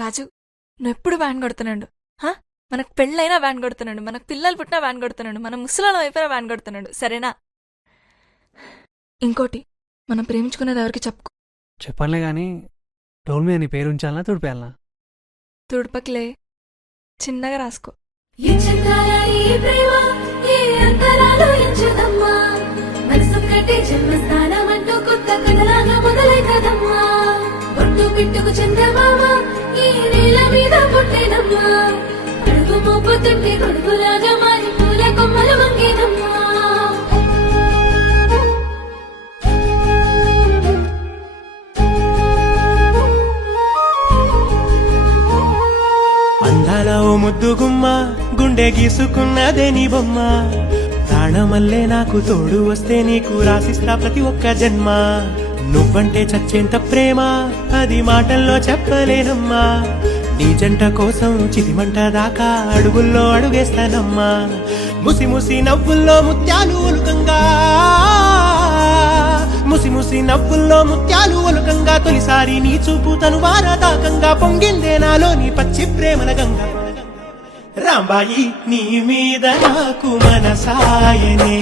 రాజు, నువ్వెప్పుడు వ్యాన్ కొడుతున్నాడు. మనకు పెళ్ళైనా వ్యాన్ కొడుతున్నాడు, మనకు పిల్లలు పుట్టినా వ్యాన్ కొడుతున్నాడు, మన ముసలాళ్ళం అయిపోయినా వ్యాన్ కొడుతున్నాడు. సరేనా? ఇంకోటి, మనం ప్రేమించుకునేది ఎవరికి చెప్పుకో. చెప్పనులే గాని డోల్ మీద నీ పేరు ఉంచాలనా తుడిపేయాలనా? తుడపకిలే, చిన్నగా రాసుకో. బిట్టుకు చంద్రమామ ఈ నేల మీద పుట్టినమ్మా, అడుగు మోపు తిండి కొడుకులాగా మారి పూల కొమ్మలు వంగినమ్మా. అందాల ఓ ముద్దు గుమ్మ, గుండె గీసుకున్నదే నీ బొమ్మ. ప్రాణమల్లే నాకు తోడు వస్తే నీకు రాసిస్తా ప్రతి ఒక్క జన్మ. నువ్వంటే చచ్చేంత ప్రేమ అది మాటల్లో చెప్పలేనమ్మా. నీ జంట కోసం చితిమంట దాకా అడుగుల్లో అడుగేస్తానమ్మా. ముసి ముసి నవ్వుల్లో ముత్యాలు ఒలుకంగా, ముసి ముసి నవ్వుల్లో ముత్యాలు ఒలుకంగా, తొలిసారి నీ చూపు తను వారదాకంగా పొంగిందే నాలో నీ పచ్చి ప్రేమల గంగా. రాంబాయి నీ మీద నాకు మనసాయనే.